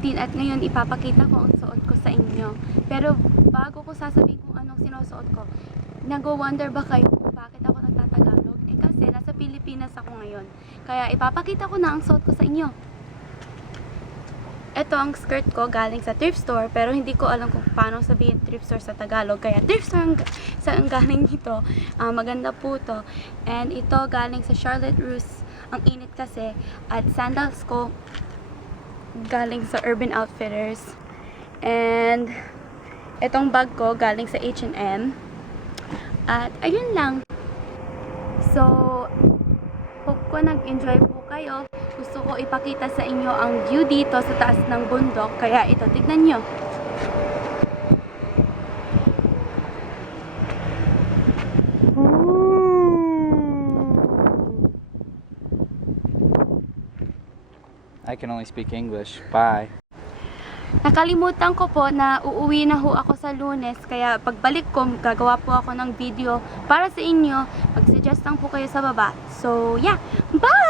din at ngayon ipapakita ko ang suot ko sa inyo. Pero bago ko sasabihin kung anong sinusuot ko, nag-wonder ba kayo kung bakit ako nagtatagalog? Kasi nasa Pilipinas ako ngayon. Kaya ipapakita ko na ang suot ko sa inyo. Ito ang skirt ko galing sa thrift store, pero hindi ko alam kung paano sabihin thrift store sa Tagalog. Kaya thrift store ang galing dito. Maganda po to. And ito galing sa Charlotte Russe. Ang init kasi. At sandals ko galing sa Urban Outfitters. And itong bag ko galing sa H&M. At ayun lang. So, hope ko nag-enjoy po kayo. Gusto ko ipakita sa inyo ang view dito sa taas ng bundok. Kaya ito, tignan nyo. I can only speak English. Bye. Nakalimutan ko po na uuwi na ho ako sa Lunes. Kaya pagbalik ko, gagawa po ako ng video para sa inyo. Mag-suggest lang po kayo sa baba. So, yeah. Bye!